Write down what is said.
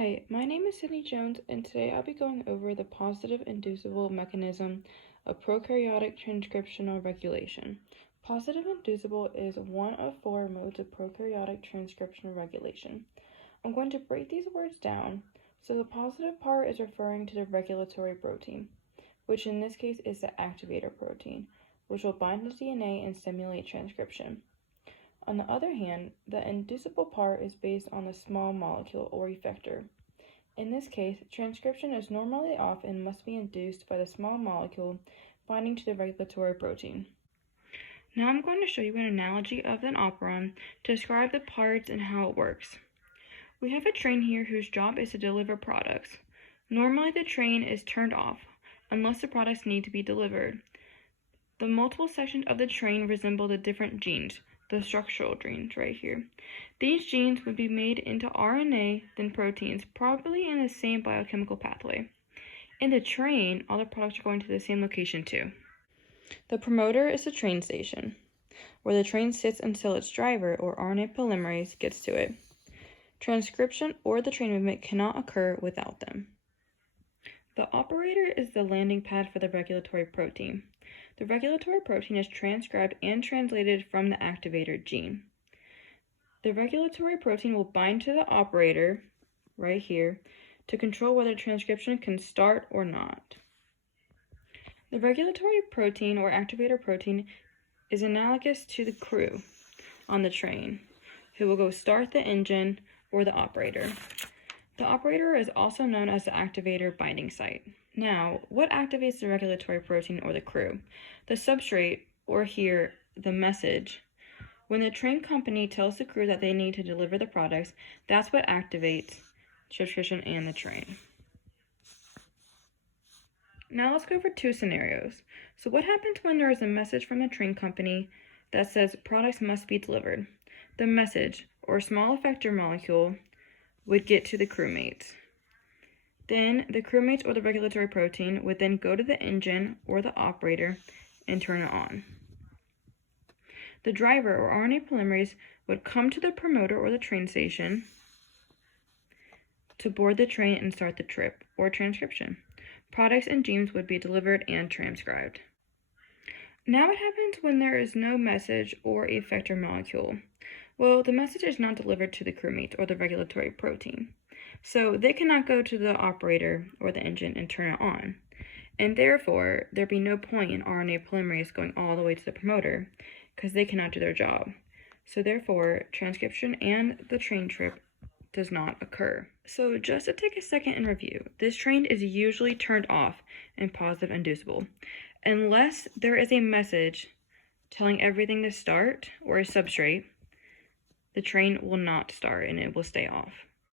Hi, my name is Sydney Jones, and today I'll be going over the positive inducible mechanism of prokaryotic transcriptional regulation. Positive inducible is one of four modes of prokaryotic transcriptional regulation. I'm going to break these words down. So the positive part is referring to the regulatory protein, which in this case is the activator protein, which will bind to DNA and stimulate transcription. On the other hand, the inducible part is based on the small molecule or effector. In this case, transcription is normally off and must be induced by the small molecule binding to the regulatory protein. Now I'm going to show you an analogy of an operon to describe the parts and how it works. We have a train here whose job is to deliver products. Normally the train is turned off unless the products need to be delivered. The multiple sections of the train resemble the different genes, the structural genes right here. These genes would be made into RNA, then proteins, probably in the same biochemical pathway. In the train, all the products are going to the same location too. The promoter is the train station, where the train sits until its driver, or RNA polymerase, gets to it. Transcription or the train movement cannot occur without them. The operator is the landing pad for the regulatory protein. The regulatory protein is transcribed and translated from the activator gene. The regulatory protein will bind to the operator, right here, to control whether transcription can start or not. The regulatory protein or activator protein is analogous to the crew on the train, who will go start the engine or the operator. The operator is also known as the activator binding site. Now, what activates the regulatory protein or the crew? The substrate, or here, the message. When the train company tells the crew that they need to deliver the products, that's what activates transcription and the train. Now let's go over two scenarios. So what happens when there is a message from the train company that says products must be delivered? The message, or small effector molecule, would get to the crewmates. Then the crewmates or the regulatory protein would then go to the engine or the operator and turn it on. The driver or RNA polymerase would come to the promoter or the train station to board the train and start the trip or transcription. Products and genes would be delivered and transcribed. Now what happens when there is no message or effector molecule? Well, the message is not delivered to the crewmates or the regulatory protein. So they cannot go to the operator or the engine and turn it on. And therefore, there'd be no point in RNA polymerase going all the way to the promoter because they cannot do their job. So therefore, transcription and the train trip does not occur. So just to take a second and review, this train is usually turned off in positive inducible, unless there is a message telling everything to start or a substrate. The train will not start and it will stay off.